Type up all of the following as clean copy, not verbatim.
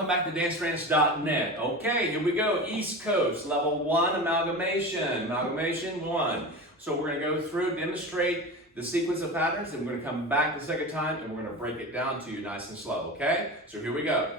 welcome back to DanceTrance.net. Okay, here we go. East Coast, level 1 amalgamation. Amalgamation 1. So we're going to go through, demonstrate the sequence of patterns, and we're going to come back the second time, and we're going to break it down to you nice and slow, okay? So here we go.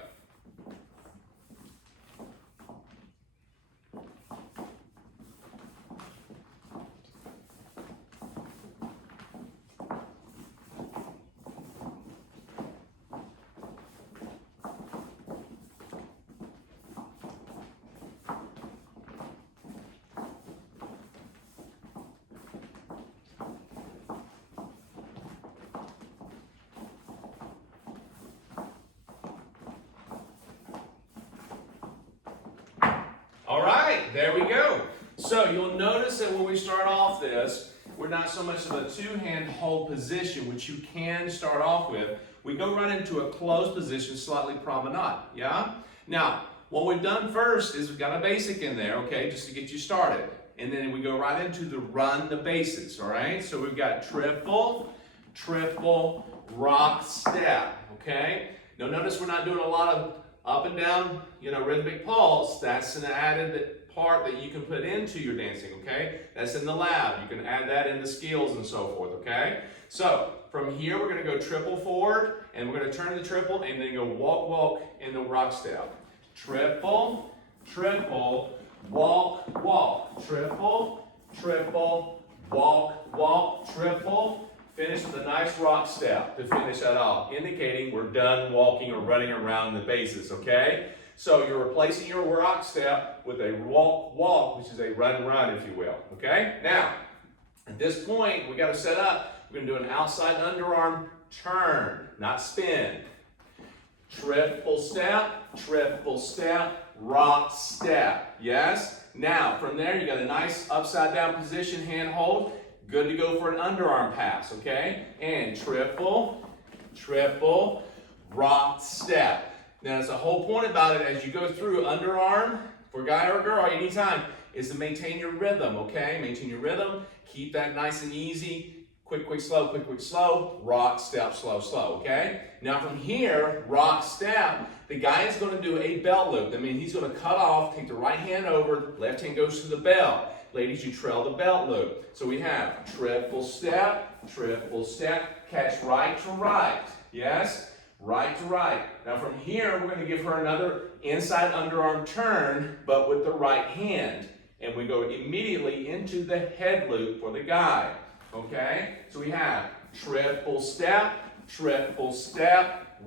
All right, there we go. So you'll notice that when we start off this, we're not so much of a two-hand hold position, which you can start off with. We go right into a closed position, slightly promenade, yeah? Now, what we've done first is we've got a basic in there, okay, just to get you started. And then we go right into the run the bases, all right? So we've got triple, triple, rock, step, okay? Now notice we're not doing a lot of up and down, rhythmic pulse. That's an added part that you can put into your dancing, okay? That's in the lab. You can add that in the skills and so forth, okay? So from here, we're going to go triple forward, and we're going to turn the triple, and then go walk, walk in the rock step. Triple, triple, walk, walk. Triple, triple, walk, walk, triple. Finish with a nice rock step to finish that off, indicating we're done walking or running around the bases, okay? So you're replacing your rock step with a walk, walk, which is a run, run, if you will, okay? Now, at this point, we got to set up. We're going to do an outside underarm turn, not spin. Triple step, rock step, yes? Now, from there, you got a nice upside down position, hand hold. Good to go for an underarm pass, okay? And triple, triple, rock, step. Now, that's the whole point about it as you go through underarm, for a guy or a girl, anytime, is to maintain your rhythm, okay? Maintain your rhythm, keep that nice and easy. Quick, quick, slow, quick, quick, slow, rock, step, slow, slow, okay? Now from here, rock, step, the guy is going to do a belt loop. That means he's going to cut off, take the right hand over, left hand goes to the belt. Ladies, you trail the belt loop. So we have triple step, catch right to right. Yes? Right to right. Now from here, we're going to give her another inside underarm turn, but with the right hand. And we go immediately into the head loop for the guy. Okay? So we have triple step,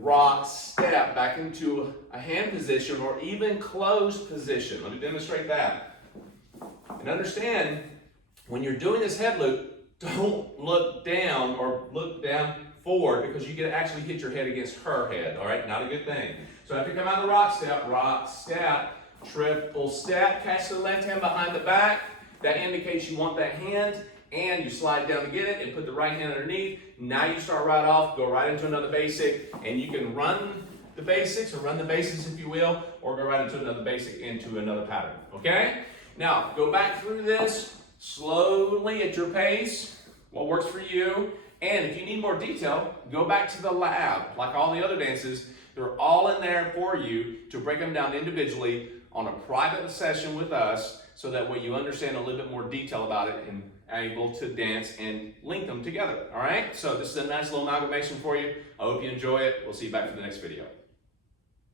rock, step, back into a hand position or even closed position. Let me demonstrate that. And understand, when you're doing this head loop, don't look down or look down forward because you can actually hit your head against her head, all right? Not a good thing. So after you come out of the rock, step, triple step, catch the left hand behind the back. That indicates you want that hand, and you slide down to get it and put the right hand underneath. Now you start right off, go right into another basic, and you can run the basics, or run the bases if you will, or go right into another basic into another pattern, okay? Now, go back through this slowly at your pace, what works for you. And if you need more detail, go back to the lab. Like all the other dances, they're all in there for you to break them down individually on a private session with us so that way you understand a little bit more detail about it and able to dance and link them together, all right? So this is a nice little amalgamation for you. I hope you enjoy it. We'll see you back for the next video.